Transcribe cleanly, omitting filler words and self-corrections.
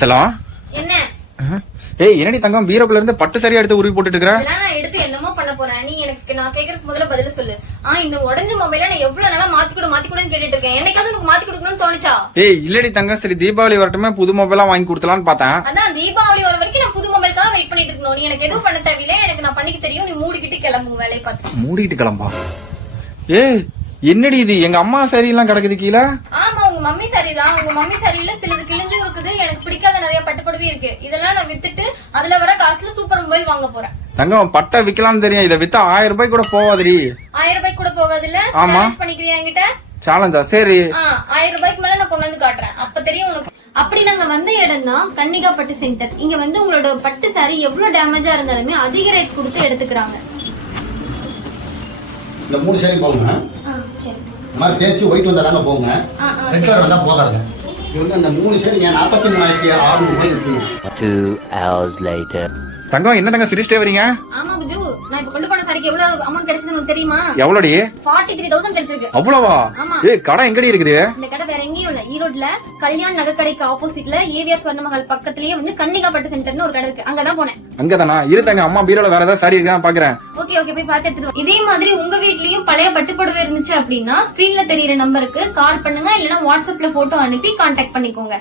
செல்லம். என்ன? ஏய் என்னடி தங்கம் பீரோக்குள்ள இருந்து பட்டு சரியா எடுத்து உருவி போட்டுட்டு இருக்கற? இதெல்லாம் நான் எடுத்து என்னமோ பண்ண போறேன். நீ எனக்கு நான் கேக்குறதுக்கு முதல்ல பதில் சொல்லு. இந்த உடைஞ்ச மொபைல நான் எவ்வளவு நாளா மாத்தி கொடுன்னு கேட்டுட்டு இருக்கேன். என்னைக்காவது உனக்கு மாத்தி கொடுக்கணும்னு தோணுச்சா? ஏய் இல்லடி தங்கம், சரி தீபாவளி வரட்டுமே புது மொபைலா வாங்கி கொடுத்தலாம்னு பார்த்தேன். அதான் தீபாவளி வர வரைக்கும் நான் புது மொபைலுக்காக வெயிட் பண்ணிட்டு இருக்கணும். நீ எனக்கு எதுவும் பண்ண தேவையில்லை. எனக்கு நான் பண்ணிக்க தெரியும். நீ மூடிக்கிட்டு கிளம்பு வேலையை பார்த்து. மூடிக்கிட்டு கிளம்பா? ஏய் என்னடி இது, எங்க அம்மா சாரி எல்லாம் கிடக்குது கீழே. ஆமா உங்க மம்மி சாரிதான். உங்க மம்மி சாரியில சிலது கிழிஞ்சும் இருக்குது. எனக்கு பிடிக்காத நிறைய பட்டுப்படவே இருக்கு. இதெல்லாம் நான் வித்துட்டு அதுல வர காசுல சூப்பர் மொபைல் வாங்க போறேன். தங்கம் பட்டை விக்கலாம்னு தெரியும், இதை வித்தா 1000 ரூபாய் கூட போவாதடி. 1000 ரூபாய் கூட போகாது இல்ல? சேலஞ்ச் பண்ணிக்கிறியா என்கிட்ட? சேலஞ்சா? சரி 1000 ரூபாய்க்கு மேல நான் கொண்டு வந்து காட்டுறேன், அப்ப தெரியும் உனக்கு. அப்படி நாங்க வந்த இடம் தான் கன்னிகா பட்டு சென்டர். இங்க வந்து உங்களோட பட்டு சாரி எவ்வளவு டேமேஜா இருந்தாலுமே அதிக ரேட் கொடுத்து எடுத்துக்கிறாங்க. இந்த 3 சாரி போங்க. சரி இந்த மாதிரி தேய்ச்சி ஒயிட் வந்தாங்க போங்க. ரெட் கலர் வந்தா போகாதுங்க. இது வந்து அந்த 3 சாரி 43,600 இருக்குங்க. 2 hours later. தங்கம் என்ன தங்கம் சிரிச்சிட்டே வரீங்க? ஆமா புஜு, நான் இப்ப கொண்டு போன சாரிக்கு எவ்வளவு அமௌண்ட் கிடைச்சது உங்களுக்கு தெரியுமா? எவ்வளோடி? 43,000 கிடைச்சிருக்கு. அவ்வளவா? ஏய் கடை எங்கடி இருக்குது? இந்த கடை வேற எங்கேயும் இல்ல, ஈரோட்ல கல்யாண் நகை கடைக்கு ஆப்போசிட்ல ஏவிஆர் ஸ்வர்ணமஹால் பக்கத்துலயே வந்து கன்னிகா பட்டு சென்டர்னு ஒரு கடை இருக்கு. அங்கதான் போனேன். அங்கதானா? இரு தங்க, அம்மா பீரோல வேற ஏதாவது சாரி இருக்கான்னு பாக்குறேன். ஓகே போய் பார்த்து எடுத்துட்டு வா. இதே மாதிரி உங்க வீட்லயும் பழைய பட்டு புடவை இருந்துச்சு அப்படின்னா ஸ்கிரீன்ல தெரியுற நம்பருக்கு கால் பண்ணுங்க, இல்லனா வாட்ஸ்அப்ல போட்டோ அனுப்பி கான்டாக்ட் பண்ணிக்கோங்க.